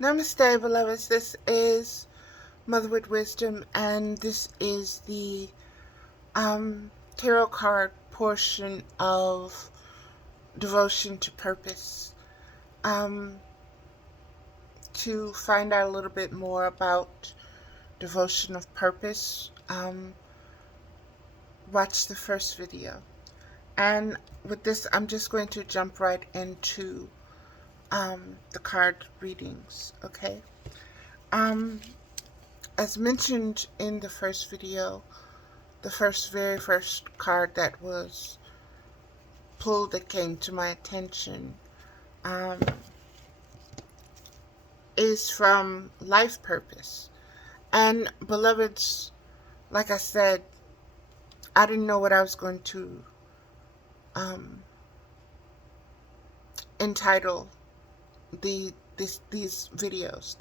Namaste, beloveds. This is Mother with Wisdom, and this is the tarot card portion of Devotion to Purpose. To find out a little bit more about Devotion of Purpose, watch the first video. And with this, I'm just going to jump right into the card readings, okay? As mentioned in the first video, the very first card that was pulled that came to my attention is from Life Purpose. And beloveds, like I said, I didn't know what I was going to entitle these videos.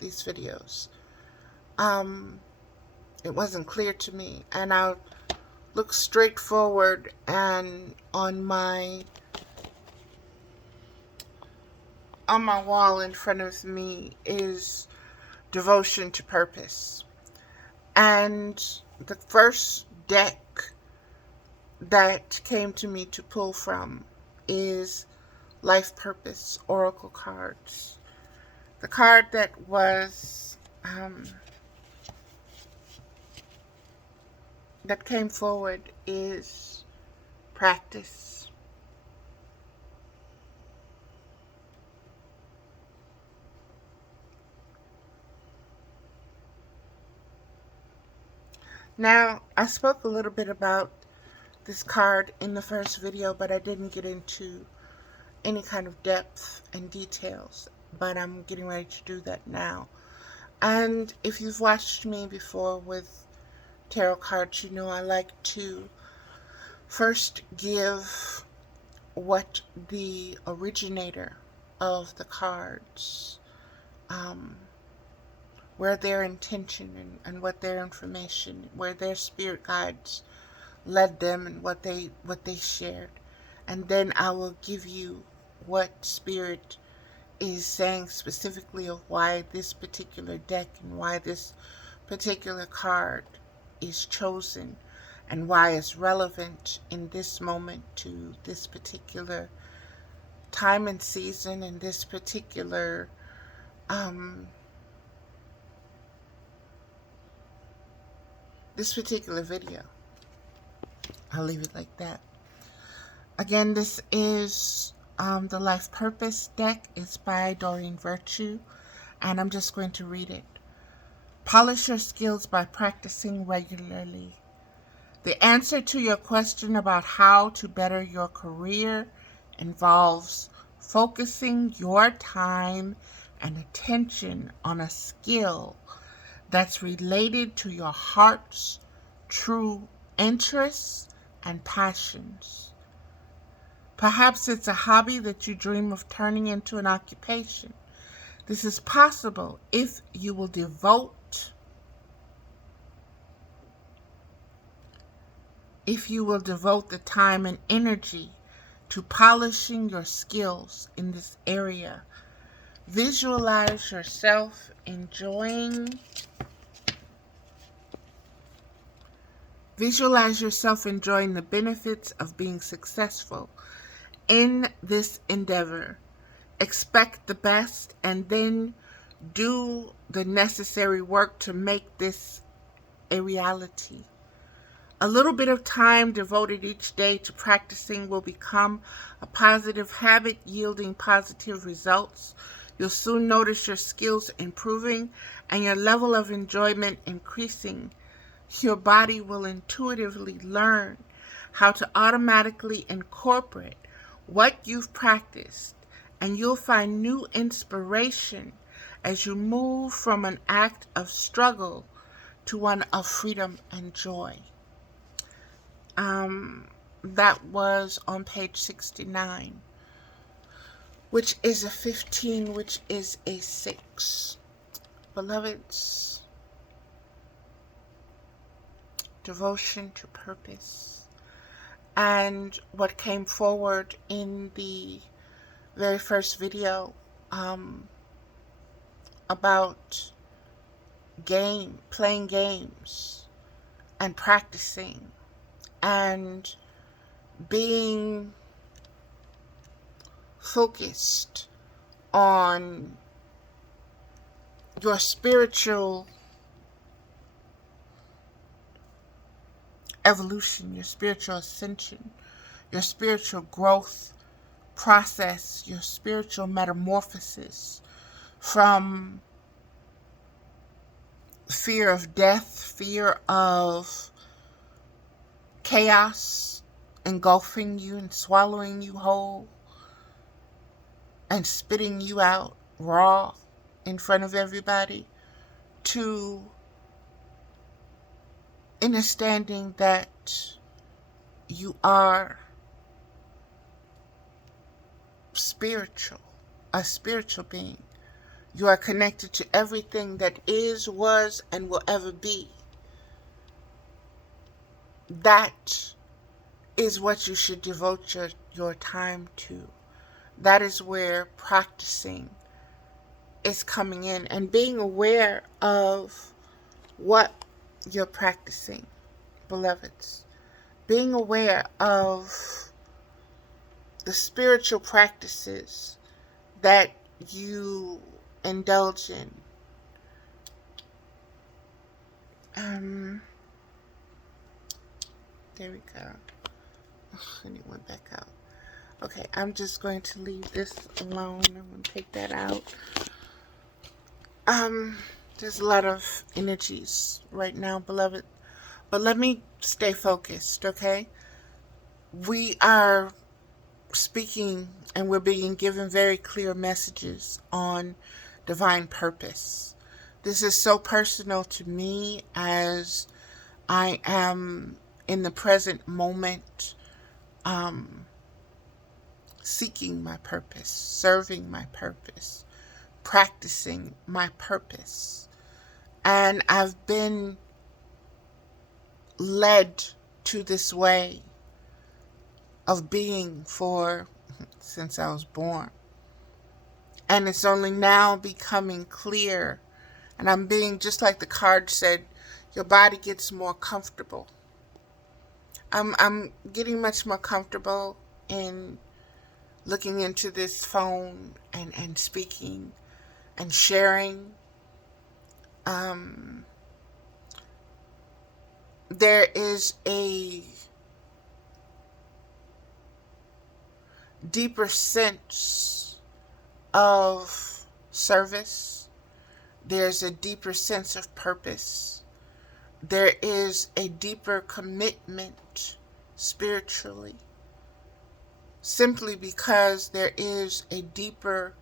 It wasn't clear to me, and I look straight forward, and on my wall in front of me is Devotion to Purpose. And the first deck that came to me to pull from is Life Purpose Oracle cards. The card that was that came forward is Practice. Now, I spoke a little bit about this card in the first video, but I didn't get into any kind of depth and details, but I'm getting ready to do that now. And if you've watched me before with tarot cards, you know I like to first give what the originator of the cards, where their intention and what their information, where their spirit guides led them and what they shared. And then I will give you what spirit is saying specifically of why this particular deck and why this particular card is chosen and why it's relevant in this moment to this particular time and season and this particular video. I'll leave it like that. Again, this is the Life Purpose deck. It's by Doreen Virtue, and I'm just going to read it. Polish your skills by practicing regularly. The answer to your question about how to better your career involves focusing your time and attention on a skill that's related to your heart's true interests and passions. Perhaps it's a hobby that you dream of turning into an occupation. This is possible if you will devote the time and energy to polishing your skills in this area. Visualize yourself enjoying the benefits of being successful in this endeavor. Expect the best and then do the necessary work to make this a reality. A little bit of time devoted each day to practicing will become a positive habit, yielding positive results. You'll soon notice your skills improving and your level of enjoyment increasing. Your body will intuitively learn how to automatically incorporate what you've practiced, and you'll find new inspiration as you move from an act of struggle to one of freedom and joy. That was on page 69, which is a 15, which is a 6. Beloveds, Devotion to Purpose. And what came forward in the very first video about playing games and practicing and being focused on your spiritual evolution, your spiritual ascension, your spiritual growth process, your spiritual metamorphosis from fear of death, fear of chaos engulfing you and swallowing you whole and spitting you out raw in front of everybody, to understanding that you are spiritual, a spiritual being. You are connected to everything that is, was, and will ever be. That is what you should devote your time to. That is where practicing is coming in, and being aware of what you're practicing, beloveds. Being aware of the spiritual practices that you indulge in. There we go. And it went back out. Okay, I'm just going to leave this alone. I'm going to take that out. There's a lot of energies right now, beloved. But let me stay focused, okay? We are speaking and we're being given very clear messages on divine purpose. This is so personal to me as I am in the present moment seeking my purpose, serving my purpose, practicing my purpose. And I've been led to this way of being since I was born. And it's only now becoming clear. And I'm being, just like the card said, your body gets more comfortable. I'm getting much more comfortable in looking into this phone and speaking and sharing. There is a deeper sense of service. There's a deeper sense of purpose. There is a deeper commitment spiritually, simply because there is a deeper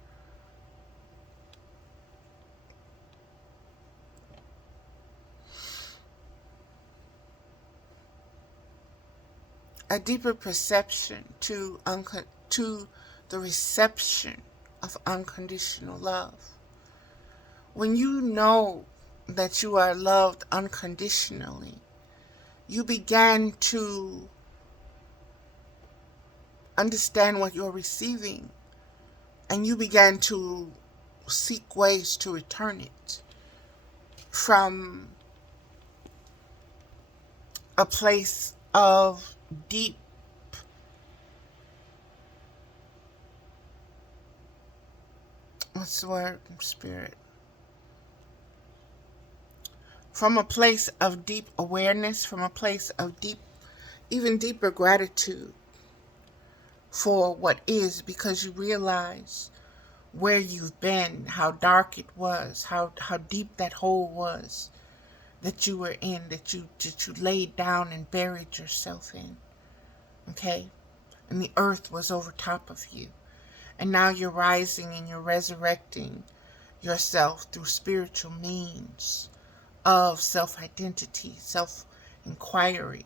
perception to the reception of unconditional love. When you know that you are loved unconditionally, you begin to understand what you're receiving, and you begin to seek ways to return it from a place of deep spirit. From a place of deep awareness, from a place of even deeper gratitude for what is, because you realize where you've been, how dark it was, how deep that hole was that you were in, that you laid down and buried yourself in. Okay? And the earth was over top of you. And now you're rising and you're resurrecting yourself through spiritual means of self-identity, self-inquiry,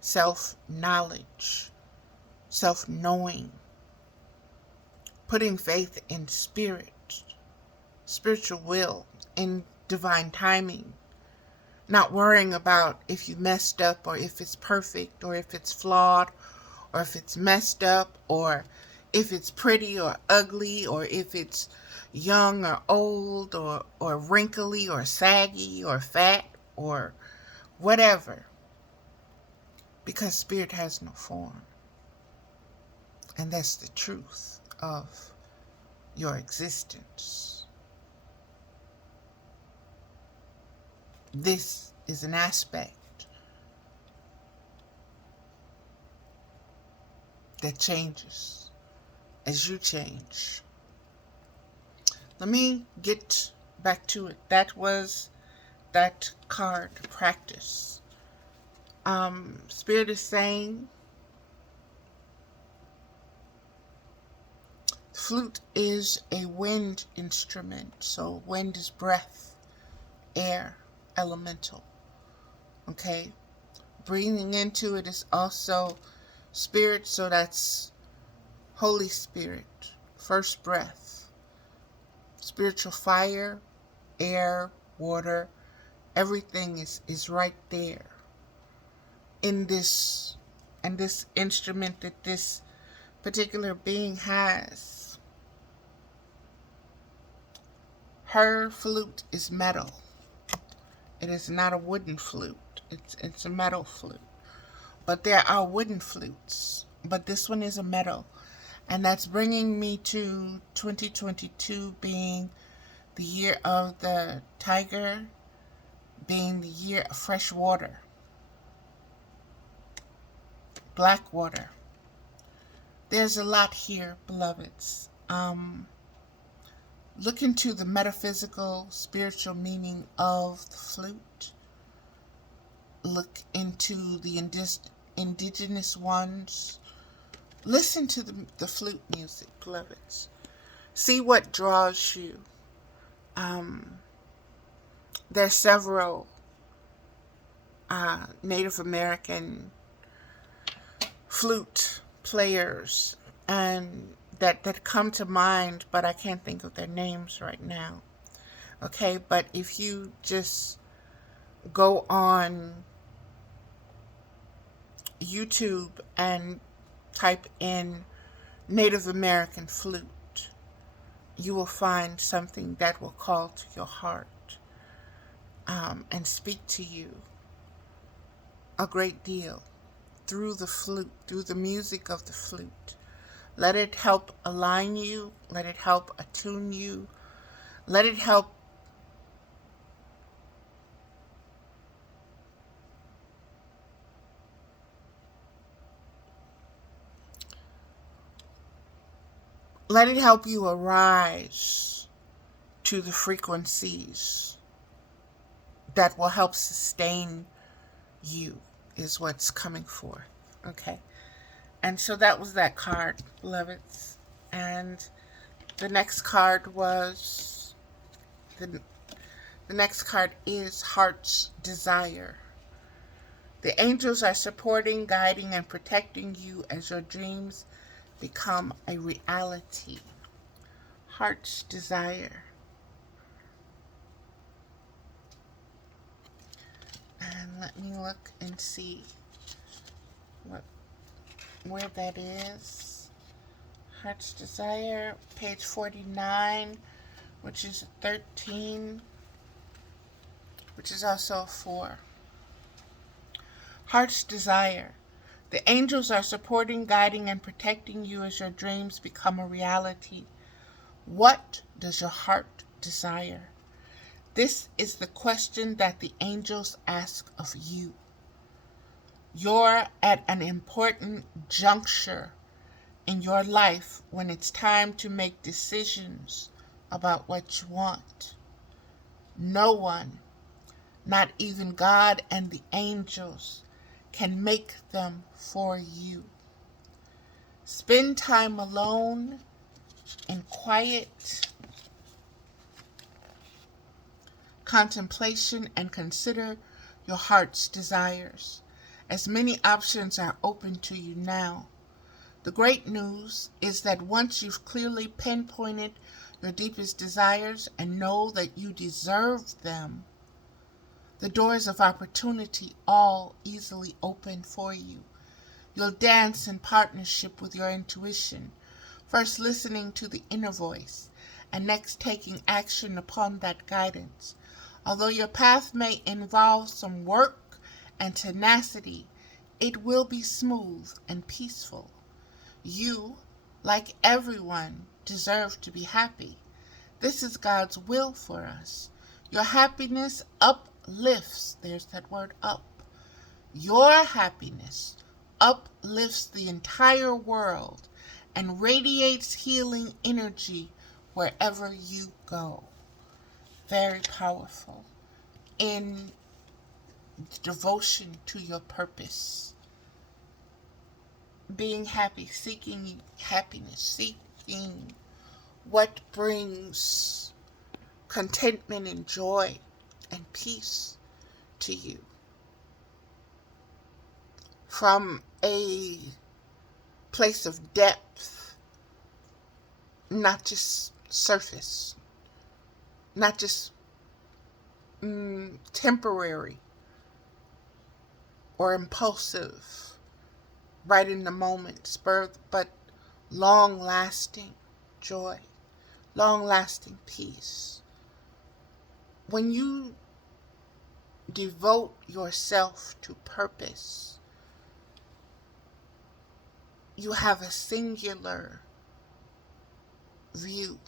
self-knowledge, self-knowing, putting faith in spiritual will, in divine timing, not worrying about if you messed up or if it's perfect or if it's flawed or if it's messed up or if it's pretty or ugly or if it's, young or old or wrinkly or saggy or fat or whatever, because spirit has no form. And that's the truth of your existence. This is an aspect that changes as you change. Let me get back to it. That was that card practice. Spirit is saying flute is a wind instrument. So wind is breath, air, elemental. Okay? Breathing into it is also spirit, so that's Holy Spirit, first breath. Spiritual fire, air, water, everything is right there in this instrument that this particular being has. Her flute is metal. It is not a wooden flute. It's a metal flute. But there are wooden flutes. But this one is a metal. And that's bringing me to 2022 being the year of the tiger, being the year of fresh water, black water. There's a lot here, beloveds. Look into the metaphysical, spiritual meaning of the flute. Look into the indigenous ones. Listen to the flute music, beloveds. See what draws you. There's several Native American flute players and that come to mind, but I can't think of their names right now. Okay, but if you just go on YouTube and type in Native American flute, you will find something that will call to your heart and speak to you a great deal through the flute, through the music of the flute. Let it help align you. Let it help attune you. Let it help you arise to the frequencies that will help sustain you, is what's coming forth. Okay. And so that was that card, beloveds. And the next card was, the next card is Heart's Desire. The angels are supporting, guiding, and protecting you as your dreams become a reality. Heart's Desire. And let me look and see where that is. Heart's Desire, page 49, which is a 13, which is also a 4. Heart's Desire. The angels are supporting, guiding, and protecting you as your dreams become a reality. What does your heart desire? This is the question that the angels ask of you. You're at an important juncture in your life when it's time to make decisions about what you want. No one, not even God and the angels, can make them for you. Spend time alone in quiet contemplation and consider your heart's desires. As many options are open to you now. The great news is that once you've clearly pinpointed your deepest desires and know that you deserve them, the doors of opportunity all easily open for you. You'll dance in partnership with your intuition, first listening to the inner voice and next taking action upon that guidance. Although your path may involve some work and tenacity, it will be smooth and peaceful. You, like everyone, deserve to be happy. This is God's will for us. Your happiness uplifts, there's that word up. Your happiness uplifts the entire world and radiates healing energy wherever you go. Very powerful in devotion to your purpose. Being happy, seeking happiness, seeking what brings contentment and joy and peace to you. From a place of depth, not just surface, not just temporary or impulsive, right in the moment, spur, but long-lasting joy, long-lasting peace. When you devote yourself to purpose, you have a singular view.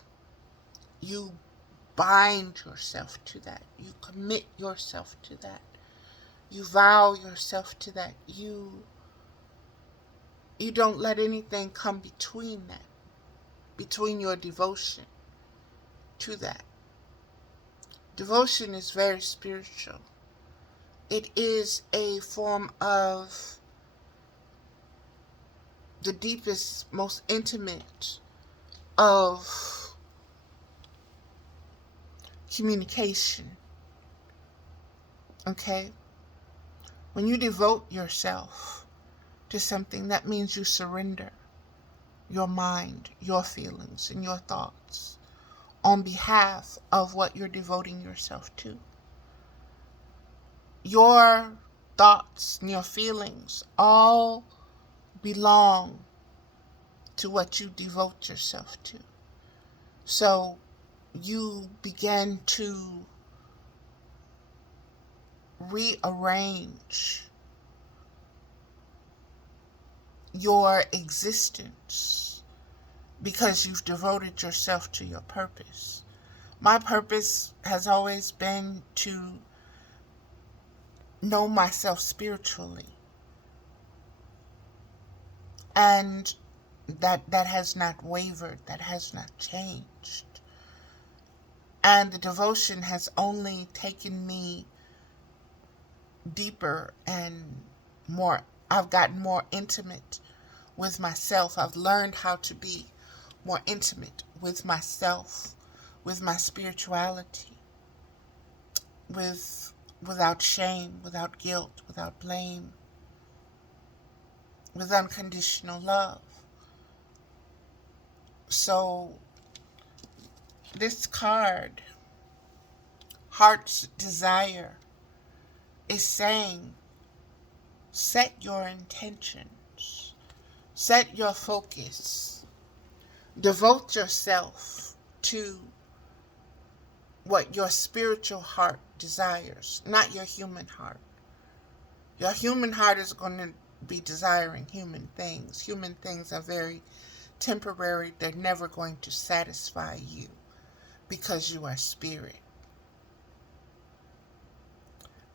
You bind yourself to that. You commit yourself to that. You vow yourself to that. You don't let anything come between that, between your devotion to that. Devotion is very spiritual. It is a form of the deepest, most intimate of communication. Okay? When you devote yourself to something, that means you surrender your mind, your feelings, and your thoughts on behalf of what you're devoting yourself to. Your thoughts and your feelings all belong to what you devote yourself to. So you begin to rearrange your existence because you've devoted yourself to your purpose. My purpose has always been to know myself spiritually. And that has not wavered, that has not changed. And the devotion has only taken me deeper and more. I've gotten more intimate with myself. I've learned how to be more intimate with myself, with my spirituality, without shame, without guilt, without blame, with unconditional love. So this card, Heart's Desire, is saying, set your intentions, set your focus, devote yourself to what your spiritual heart desires, not your human heart. Your human heart is going to be desiring human things. Human things are very temporary. They're never going to satisfy you because you are spirit.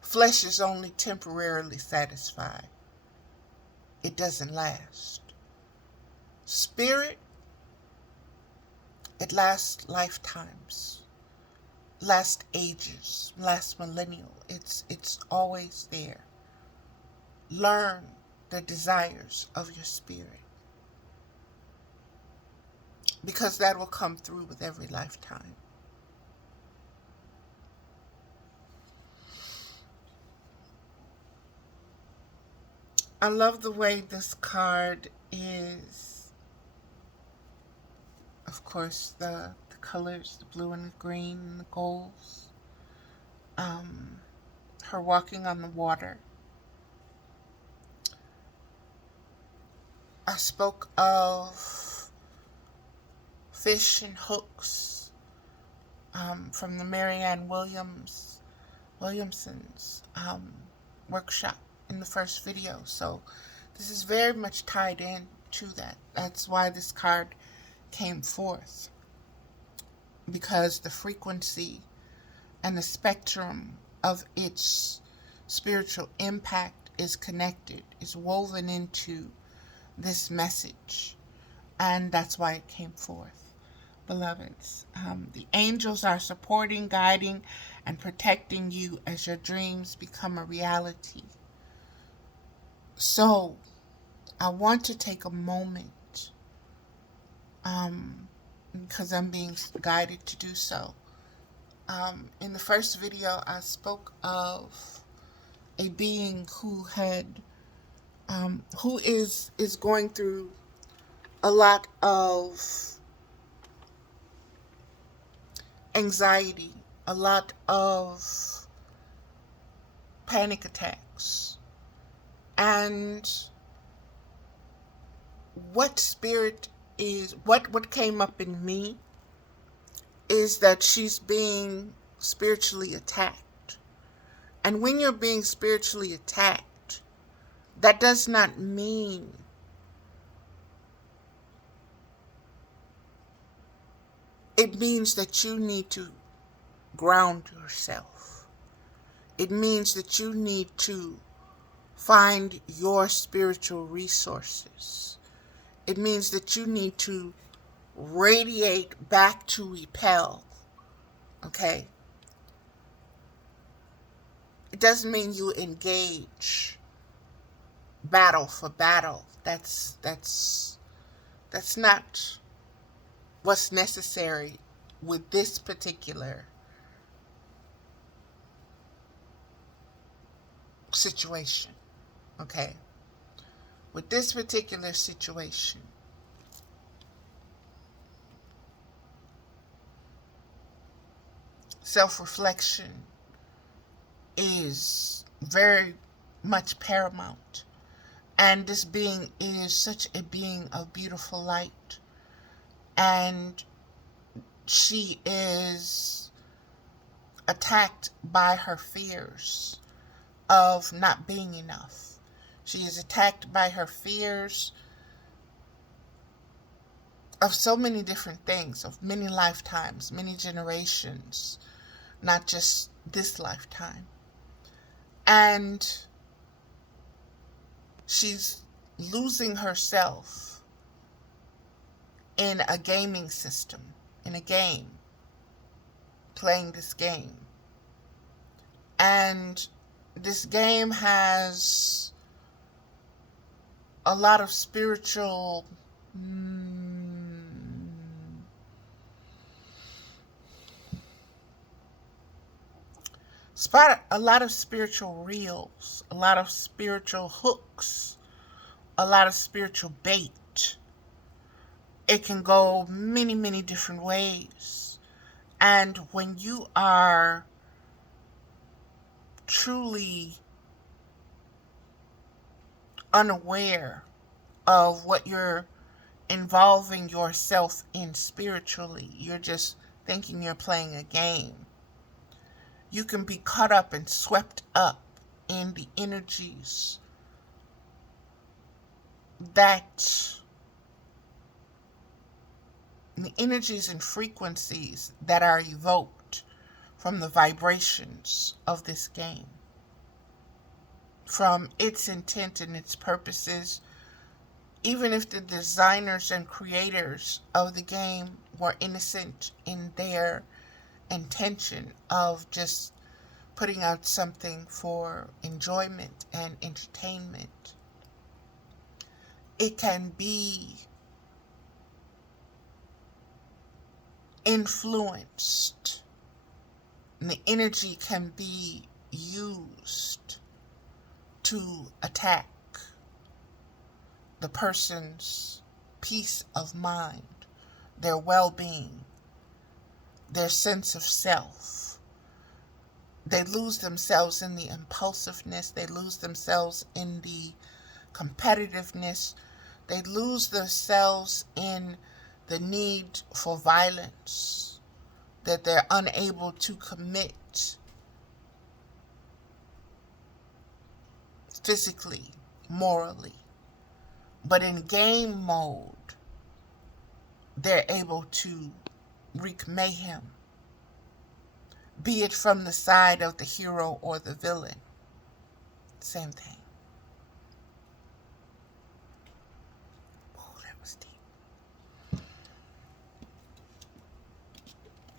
Flesh is only temporarily satisfied. It doesn't last. Spirit, it lasts lifetimes, lasts ages, lasts millennial. It's always there. Learn the desires of your spirit, because that will come through with every lifetime. I love the way this card is, of course, the colors, the blue and the green and the golds. Her walking on the water. I spoke of fish and hooks from the Marianne Williamson's workshop in the first video. So this is very much tied in to that. That's why this card came forth, because the frequency and the spectrum of its spiritual impact is connected, is woven into this message, and that's why it came forth. Beloveds, the angels are supporting, guiding, and protecting you as your dreams become a reality. So, I want to take a moment, because I'm being guided to do so. In the first video, I spoke of a being who is going through a lot of anxiety, a lot of panic attacks. And what came up in me is that she's being spiritually attacked. And when you're being spiritually attacked, that does not mean it means that you need to ground yourself. It means that you need to find your spiritual resources. It means that you need to radiate back to repel. Okay? It doesn't mean you engage battle for battle. That's not what's necessary with this particular situation. Okay? With this particular situation, self-reflection is very much paramount. And this being is such a being of beautiful light. And she is attacked by her fears of not being enough. She is attacked by her fears of so many different things, of many lifetimes, many generations, not just this lifetime. And she's losing herself in a gaming system, in a game, playing this game. And this game has a lot of spiritual reels, a lot of spiritual hooks, a lot of spiritual bait. It can go many, many different ways. And when you are truly unaware of what you're involving yourself in spiritually, you're just thinking you're playing a game, you can be caught up and swept up in the energies and frequencies that are evoked from the vibrations of this game, from its intent and its purposes. Even if the designers and creators of the game were innocent in their intention of just putting out something for enjoyment and entertainment, it can be influenced, and the energy can be used to attack the person's peace of mind, their well-being, their sense of self. They lose themselves in the impulsiveness. They lose themselves in the competitiveness. They lose themselves in the need for violence, that they're unable to commit physically, morally. But in game mode, they're able to wreak mayhem, be it from the side of the hero or the villain. Same thing. Oh, that was deep.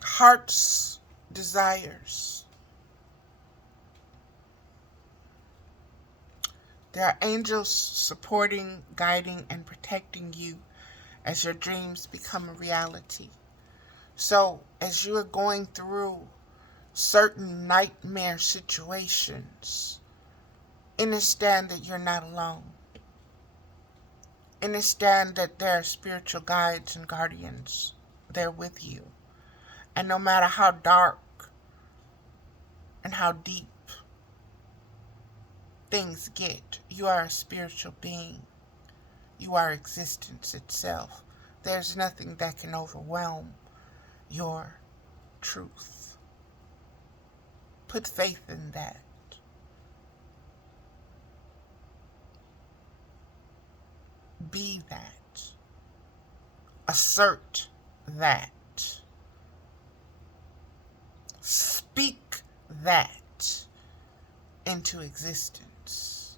Heart's desires. There are angels supporting, guiding, and protecting you as your dreams become a reality. So, as you are going through certain nightmare situations, understand that you're not alone. Understand that there are spiritual guides and guardians there with you. And no matter how dark and how deep things get, you are a spiritual being. You are existence itself. There's nothing that can overwhelm your truth. Put faith in that. Be that. Assert that. Speak that into existence.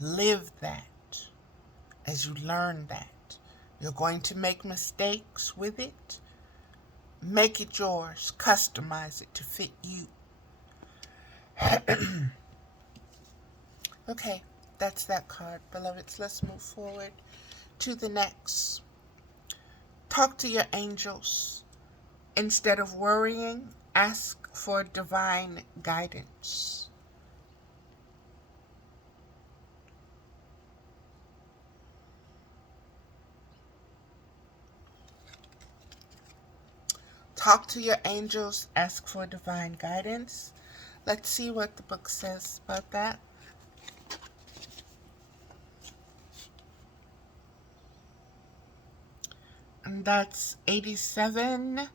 Live that as you learn that. You're going to make mistakes with it. Make it yours. Customize it to fit you. Okay, that's that card, beloveds. Let's move forward to the next. Talk to your angels. Instead of worrying, ask for divine guidance. Talk to your angels, ask for divine guidance. Let's see what the book says about that. And that's 87,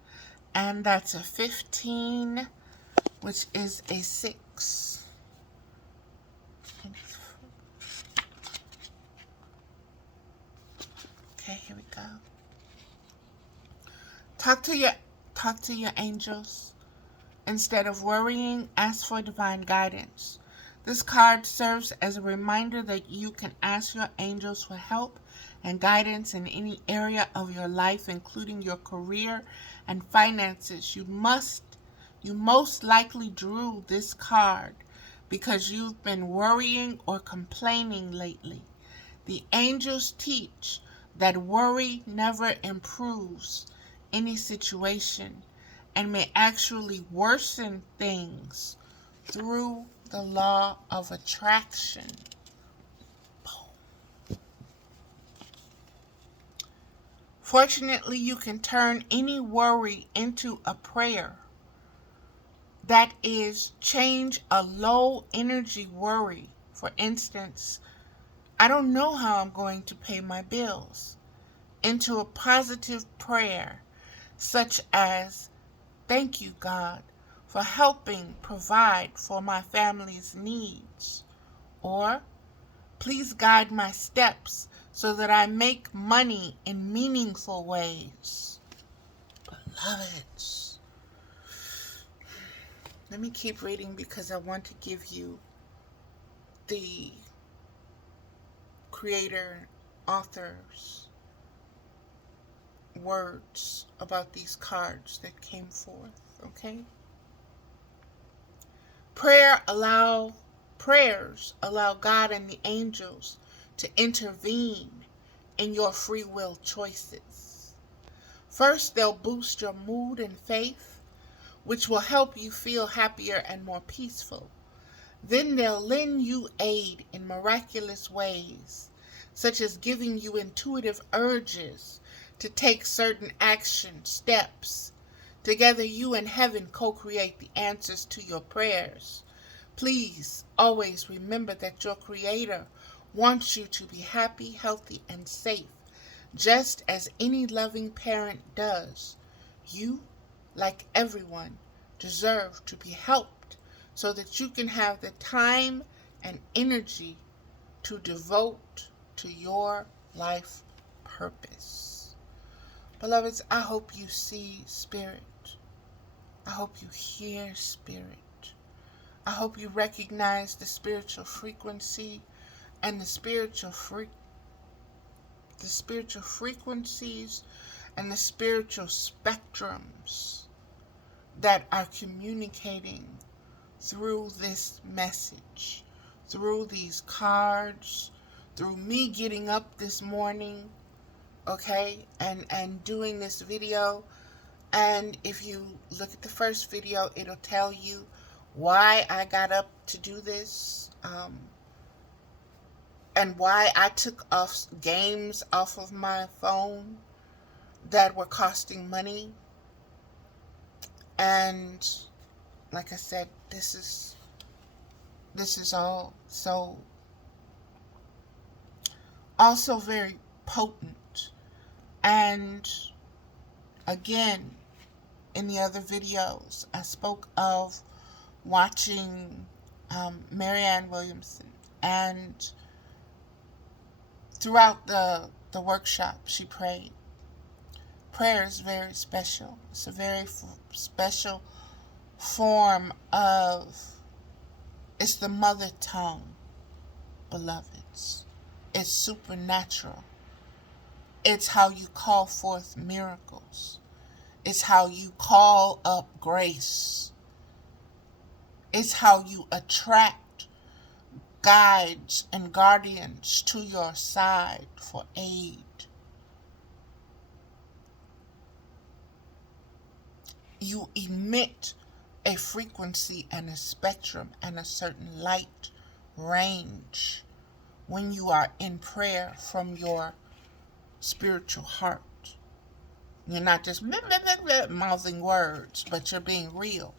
and that's a 15, which is a 6. Okay, here we go. Talk to your angels. Instead of worrying, ask for divine guidance. This card serves as a reminder that you can ask your angels for help and guidance in any area of your life, including your career and finances. You most likely drew this card because you've been worrying or complaining lately. The angels teach that worry never improves any situation and may actually worsen things through the law of attraction. Fortunately, you can turn any worry into a prayer. That is, change a low energy worry. For instance, I don't know how I'm going to pay my bills, into a positive prayer, such as, thank you, God, for helping provide for my family's needs. Or, please guide my steps so that I make money in meaningful ways. Beloveds, let me keep reading because I want to give you the creator, author's words about these cards that came forth, okay? Prayers allow God and the angels to intervene in your free will choices. First, they'll boost your mood and faith, which will help you feel happier and more peaceful. Then they'll lend you aid in miraculous ways, such as giving you intuitive urges to take certain action steps. Together, you and heaven co-create the answers to your prayers. Please always remember that your Creator wants you to be happy, healthy, and safe. Just as any loving parent does, you, like everyone, deserve to be helped so that you can have the time and energy to devote to your life purpose. Beloveds, I hope you see spirit. I hope you hear spirit. I hope you recognize the spiritual frequency and the spiritual frequencies and the spiritual spectrums that are communicating through this message, through these cards, through me getting up this morning, okay, and doing this video. And if you look at the first video, it'll tell you why I got up to do this, and why I took off games off of my phone that were costing money. And like I said, this is all so also very potent. And again, in the other videos, I spoke of watching Marianne Williamson, and throughout the workshop she prayed. Prayer is very special. It's a very special form of, it's the mother tongue, beloveds. It's supernatural. It's how you call forth miracles. It's how you call up grace. It's how you attract guides and guardians to your side for aid. You emit a frequency and a spectrum and a certain light range when you are in prayer from your spiritual heart. You're not just mouthing words, but you're being real.